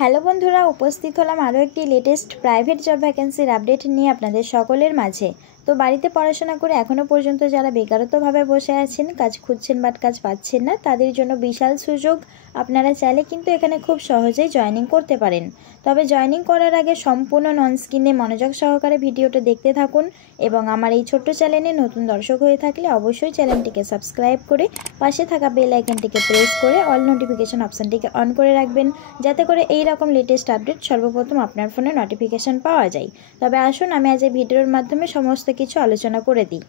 Hello বন্ধুরা, উপস্থিত হলাম আরও একটি লেটেস্ট প্রাইভেট জব ভ্যাকেন্সির আপডেট নিয়ে আপনাদের সকলের মাঝে। তো বাড়িতে পড়াশোনা করে এখনও পর্যন্ত যারা বেকারত্বভাবে বসে আছেন, কাজ খুঁজছেন বাট কাজ পাচ্ছেন না, তাদের জন্য বিশাল সুযোগ। আপনারা চাইলে কিন্তু এখানে খুব সহজেই জয়েনিং করতে পারেন। তবে জয়েনিং করার আগে সম্পূর্ণ নন স্ক্রিনে মনোযোগ সহকারে ভিডিওটা দেখতে থাকুন এবং আমার এই ছোট্ট চ্যানেলে নতুন দর্শক হয়ে থাকলে অবশ্যই চ্যানেলটিকে সাবস্ক্রাইব করে পাশে থাকা বেল আইকনটিকে প্রেস করে অল নোটিফিকেশন অপশানটিকে অন করে রাখবেন, যাতে করে এই রকম লেটেস্ট আপডেট সর্বপ্রথম আপনার ফোনে নোটিফিকেশন পাওয়া যায়। তবে আসুন আমি আজ এই ভিডিওর মাধ্যমে সমস্ত কিছু আলোচনা করে দিই।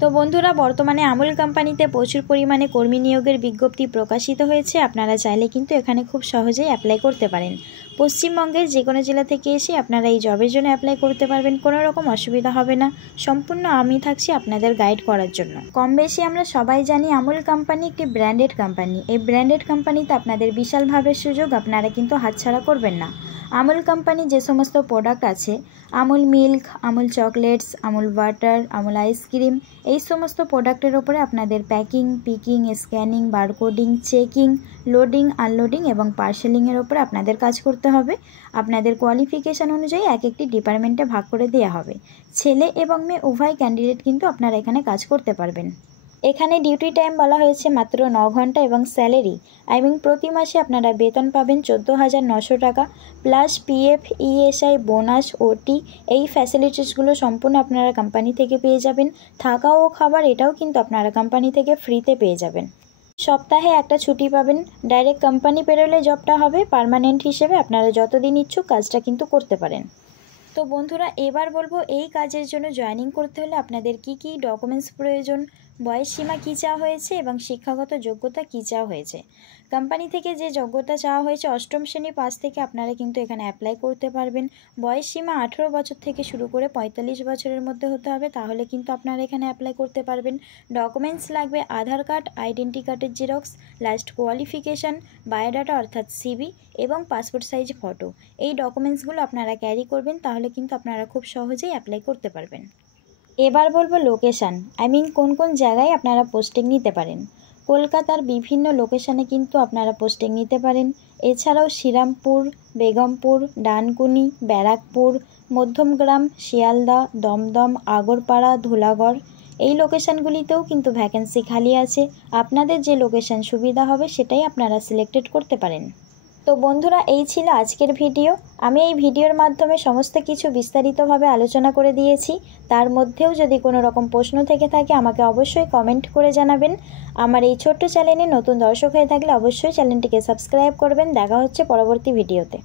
তো বন্ধুরা, বর্তমানে আমুল কোম্পানিতে প্রচুর পরিমাণে কর্মী নিয়োগের বিজ্ঞপ্তি প্রকাশিত হয়েছে। আপনারা চাইলে কিন্তু এখানে খুব সহজেই অ্যাপ্লাই করতে পারেন। পশ্চিমবঙ্গের যে কোনো জেলা থেকে এসে আপনারা এই জবের জন্য অ্যাপ্লাই করতে পারবেন, কোনো রকম অসুবিধা হবে না। সম্পূর্ণ আমি থাকছি আপনাদের গাইড করার জন্য। কম বেশি আমরা সবাই জানি আমুল কোম্পানি একটি ব্র্যান্ডেড কোম্পানি। এই ব্র্যান্ডেড কোম্পানিতে আপনাদের বিশালভাবে সুযোগ, আপনারা কিন্তু হাতছাড়া করবেন না। আমুল কোম্পানি যে সমস্ত প্রোডাক্ট আছে, Amul milk, Amul chocolates, Amul butter, Amul ice cream, এই সমস্ত প্রোডাক্টের ওপরে আপনাদের packing, picking, scanning, barcoding, checking, loading, unloading এবং পার্সেলিংয়ের ওপরে আপনাদের কাজ করতে হবে। আপনাদের কোয়ালিফিকেশান অনুযায়ী এক একটি ডিপার্টমেন্টে ভাগ করে দেওয়া হবে। ছেলে এবং মেয়ে উভয় ক্যান্ডিডেট কিন্তু আপনারা এখানে কাজ করতে পারবেন। এখানে ডিউটি টাইম বলা হয়েছে মাত্র 9 ঘন্টা এবং স্যালারি প্রতি মাসে আপনারা বেতন পাবেন 14,900 টাকা প্লাস পিএফ, ইএসআই, বোনাস, ওটি, এই ফ্যাসিলিটিসগুলো সম্পূর্ণ আপনারা কোম্পানি থেকে পেয়ে যাবেন। থাকা ও খাবার এটাও কিন্তু আপনারা কোম্পানি থেকে ফ্রিতে পেয়ে যাবেন। সপ্তাহে একটা ছুটি পাবেন। ডাইরেক্ট কোম্পানি পেরোলে জবটা হবে পার্মানেন্ট হিসেবে, আপনারা যতদিন ইচ্ছুক কাজটা কিন্তু করতে পারেন। তো বন্ধুরা, এবার বলবো এই কাজের জন্য জয়েনিং করতে হলে আপনাদের কি কি ডকুমেন্টস প্রয়োজন, বয়স সীমা কী চাওয়া হয়েছে এবং শিক্ষাগত যোগ্যতা কী চাওয়া হয়েছে। কোম্পানি থেকে যে যোগ্যতা চাওয়া হয়েছে 8ম শ্রেণী পাস থেকে আপনারা কিন্তু এখানে অ্যাপ্লাই করতে পারবেন। বয়স সীমা 18 বছর থেকে শুরু করে 45 বছরের মধ্যে হতে হবে, তাহলে কিন্তু আপনারা এখানে অ্যাপ্লাই করতে পারবেন। ডকুমেন্টস লাগবে আধার কার্ড, আইডেন্টি কার্ডের জেরক্স, লাস্ট কোয়ালিফিকেশান, বায়োডাটা অর্থাৎ সিভি এবং পাসপোর্ট সাইজ ফটো। এই ডকুমেন্টসগুলো আপনারা ক্যারি করবেন, তাহলে কিন্তু আপনারা খুব সহজেই অ্যাপ্লাই করতে পারবেন। এবার বলবো লোকেশান, কোন কোন জায়গায় আপনারা পোস্টিং নিতে পারেন। কলকাতার বিভিন্ন লোকেশানে কিন্তু আপনারা পোস্টিং নিতে পারেন। এছাড়াও শ্রীরামপুর, বেগমপুর, ডানকুনি, ব্যারাকপুর, মধ্যমগ্রাম, শিয়ালদা, দমদম, আগরপাড়া, ধুলাগড়, এই লোকেশানগুলিতেও কিন্তু ভ্যাকেন্সি খালি আছে। আপনাদের যে লোকেশান সুবিধা হবে সেটাই আপনারা সিলেক্টেড করতে পারেন। তো বন্ধুরা, এই ছিল আজকের ভিডিও। আমি এই ভিডিওর মাধ্যমে সমস্ত কিছু বিস্তারিতভাবে আলোচনা করে দিয়েছি। তার মধ্যেও যদি কোনো রকম প্রশ্ন থেকে থাকে আমাকে অবশ্যই কমেন্ট করে জানাবেন। আমার এই ছোট্ট চ্যানেলে নতুন দর্শক হয়ে থাকলে অবশ্যই চ্যানেলটিকে সাবস্ক্রাইব করবেন। দেখা হচ্ছে পরবর্তী ভিডিওতে।